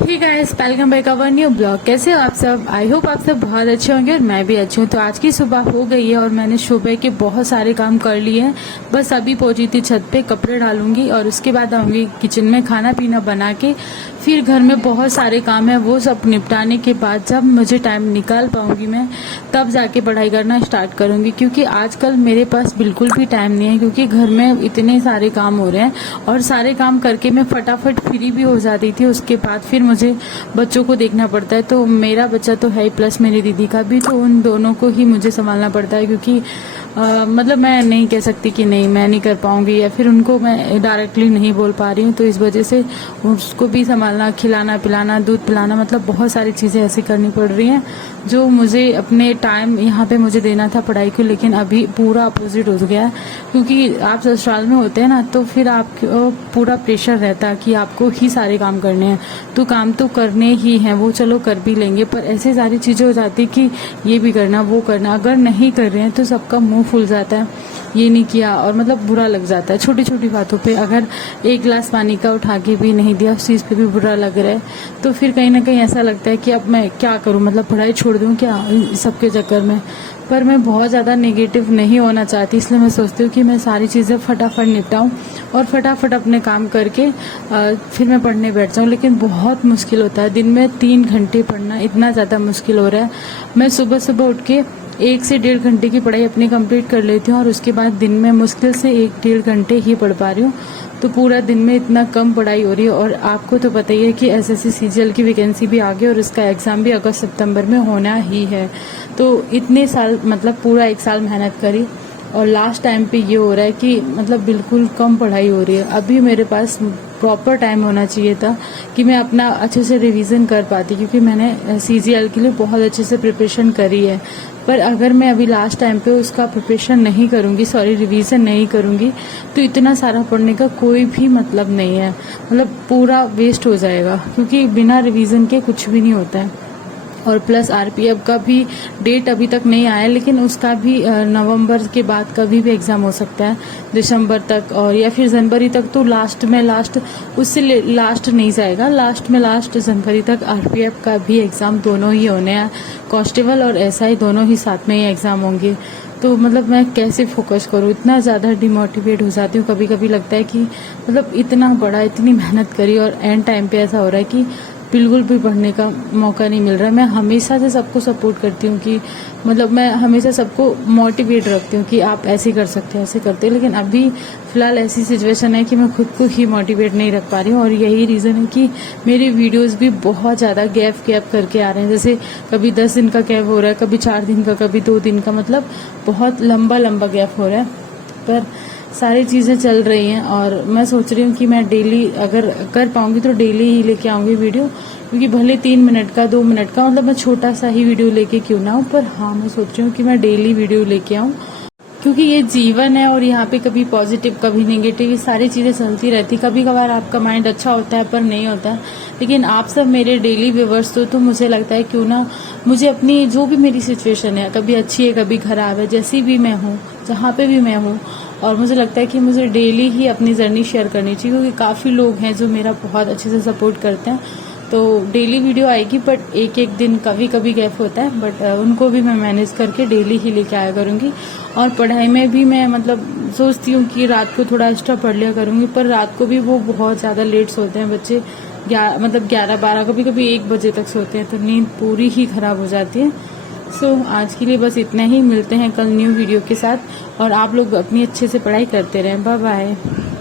Hey guys, welcome back our new blog. कैसे हो आप सब? आई होप आप सब बहुत अच्छे होंगे और मैं भी अच्छी हूँ। तो आज की सुबह हो गई है और मैंने सुबह के बहुत सारे काम कर लिए हैं। बस अभी पहुंची थी छत पे, कपड़े डालूंगी और उसके बाद आऊंगी किचन में खाना पीना बना के। फिर घर में बहुत सारे काम है, वो सब निपटाने के बाद जब मुझे टाइम निकाल पाऊंगी मैं, तब जाके पढ़ाई करना स्टार्ट करूंगी। क्योंकि आजकल मेरे पास बिल्कुल भी टाइम नहीं है, क्योंकि घर में इतने सारे काम हो रहे हैं और सारे काम करके मैं फटाफट फ्री भी हो जाती थी। उसके बाद फिर मुझे बच्चों को देखना पड़ता है। तो मेरा बच्चा तो है ही, प्लस मेरी दीदी का भी, तो उन दोनों को ही मुझे संभालना पड़ता है। क्योंकि मतलब मैं नहीं कह सकती कि नहीं मैं नहीं कर पाऊंगी, या फिर उनको मैं डायरेक्टली नहीं बोल पा रही हूँ। तो इस वजह से उसको भी संभालना, खिलाना पिलाना, दूध पिलाना, मतलब बहुत सारी चीज़ें ऐसी करनी पड़ रही हैं जो मुझे अपने टाइम यहाँ पे मुझे देना था पढ़ाई को, लेकिन अभी पूरा अपोजिट हो गया है। क्योंकि आप ससुराल में होते हैं ना, तो फिर आपको पूरा प्रेशर रहता है कि आपको ही सारे काम करने हैं। तो काम तो करने ही हैं, वो चलो कर भी लेंगे, पर ऐसे सारी चीज़ें हो जाती कि ये भी करना वो करना। अगर नहीं कर रहे हैं तो सबका मुंह फूल जाता है, ये नहीं किया, और मतलब बुरा लग जाता है छोटी छोटी बातों पे। अगर एक गिलास पानी का उठा के भी नहीं दिया, उस चीज़ पे भी बुरा लग रहा है। तो फिर कहीं ना कहीं ऐसा लगता है कि अब मैं क्या करूं, मतलब पढ़ाई छोड़ दूं क्या सबके चक्कर में। पर मैं बहुत ज़्यादा नेगेटिव नहीं होना चाहती, इसलिए मैं सोचती हूँ कि मैं सारी चीज़ें फटाफट निपटाऊँ और फटाफट अपने काम करके फिर मैं पढ़ने बैठ जाऊँ। लेकिन बहुत मुश्किल होता है, दिन में 3 घंटे पढ़ना इतना ज़्यादा मुश्किल हो रहा है। मैं सुबह सुबह उठ के 1 से 1.5 घंटे की पढ़ाई अपनी कंप्लीट कर लेती हूँ और उसके बाद दिन में मुश्किल से 1-1.5 घंटे ही पढ़ पा रही हूँ। तो पूरा दिन में इतना कम पढ़ाई हो रही है। और आपको तो पता ही है कि एसएससी सीजीएल की वैकेंसी भी आ गई और उसका एग्ज़ाम भी अगस्त सितंबर में होना ही है। तो इतने साल, मतलब पूरा 1 साल मेहनत करी और लास्ट टाइम पे ये हो रहा है कि मतलब बिल्कुल कम पढ़ाई हो रही है। अभी मेरे पास प्रॉपर टाइम होना चाहिए था कि मैं अपना अच्छे से रिवीजन कर पाती, क्योंकि मैंने सीजीएल के लिए बहुत अच्छे से प्रिपरेशन करी है। पर अगर मैं अभी लास्ट टाइम पे उसका प्रिपरेशन नहीं करूँगी, सॉरी रिवीजन नहीं करूँगी, तो इतना सारा पढ़ने का कोई भी मतलब नहीं है, मतलब पूरा वेस्ट हो जाएगा। क्योंकि बिना रिवीजन के कुछ भी नहीं होता है। और प्लस आरपीएफ का भी डेट अभी तक नहीं आया, लेकिन उसका भी नवंबर के बाद कभी भी एग्ज़ाम हो सकता है, दिसंबर तक और या फिर जनवरी तक। तो लास्ट में लास्ट, उससे लास्ट नहीं जाएगा, लास्ट में लास्ट जनवरी तक आरपीएफ का भी एग्ज़ाम दोनों ही होने हैं। कांस्टेबल और एसआई दोनों ही साथ में ही एग्ज़ाम होंगे। तो मतलब मैं कैसे फोकस करूँ, इतना ज़्यादा डिमोटिवेट हो जाती हूँ। कभी कभी लगता है कि मतलब इतना बड़ा, इतनी मेहनत करी और एंड टाइम पे ऐसा हो रहा है कि बिल्कुल भी पढ़ने का मौका नहीं मिल रहा। मैं हमेशा से सबको सपोर्ट करती हूँ कि मतलब मैं हमेशा सबको मोटिवेट रखती हूँ कि आप ऐसे कर सकते हैं, ऐसे करते हैं। लेकिन अभी फ़िलहाल ऐसी सिचुएशन है कि मैं खुद को ही मोटिवेट नहीं रख पा रही हूँ। और यही रीज़न है कि मेरे वीडियोस भी बहुत ज़्यादा गैप करके आ रहे हैं। जैसे कभी 10 दिन का गैप हो रहा है, कभी 4 दिन का, कभी 2 दिन का, मतलब बहुत लंबा लंबा गैप हो रहा है। पर सारी चीज़ें चल रही हैं और मैं सोच रही हूँ कि मैं डेली अगर कर पाऊंगी तो डेली ही लेके आऊंगी वीडियो। क्योंकि भले 3 मिनट का, 2 मिनट का, मतलब मैं छोटा सा ही वीडियो लेके क्यों ना आऊँ, पर हाँ मैं सोच रही हूँ कि मैं डेली वीडियो लेके आऊँ। क्योंकि ये जीवन है और यहाँ पे कभी पॉजिटिव कभी नेगेटिव, ये सारी चीज़ें चलती रहती। कभी कभार आपका माइंड अच्छा होता है पर नहीं होता है। लेकिन आप सब मेरे डेली व्यूवर्स तो मुझे लगता है क्यों ना मुझे अपनी जो भी मेरी सिचुएशन है, कभी अच्छी है कभी खराब है, जैसी भी मैं हूँ, जहाँ पे भी मैं हूँ, और मुझे लगता है कि मुझे डेली ही अपनी जर्नी शेयर करनी चाहिए। क्योंकि काफ़ी लोग हैं जो मेरा बहुत अच्छे से सपोर्ट करते हैं। तो डेली वीडियो आएगी, बट एक एक दिन कभी कभी गैप होता है, बट उनको भी मैं मैनेज करके डेली ही लेके आया करूँगी। और पढ़ाई में भी मैं मतलब सोचती हूँ कि रात को थोड़ा एक्स्ट्रा पढ़ लिया करूँगी, पर रात को भी वो बहुत ज़्यादा लेट सोते हैं बच्चे, 11-12, कभी कभी 1 बजे तक सोते हैं, तो नींद पूरी ही खराब हो जाती है। सो आज के लिए बस इतना ही, मिलते हैं कल न्यू वीडियो के साथ। और आप लोग अपनी अच्छे से पढ़ाई करते रहें। Bye bye.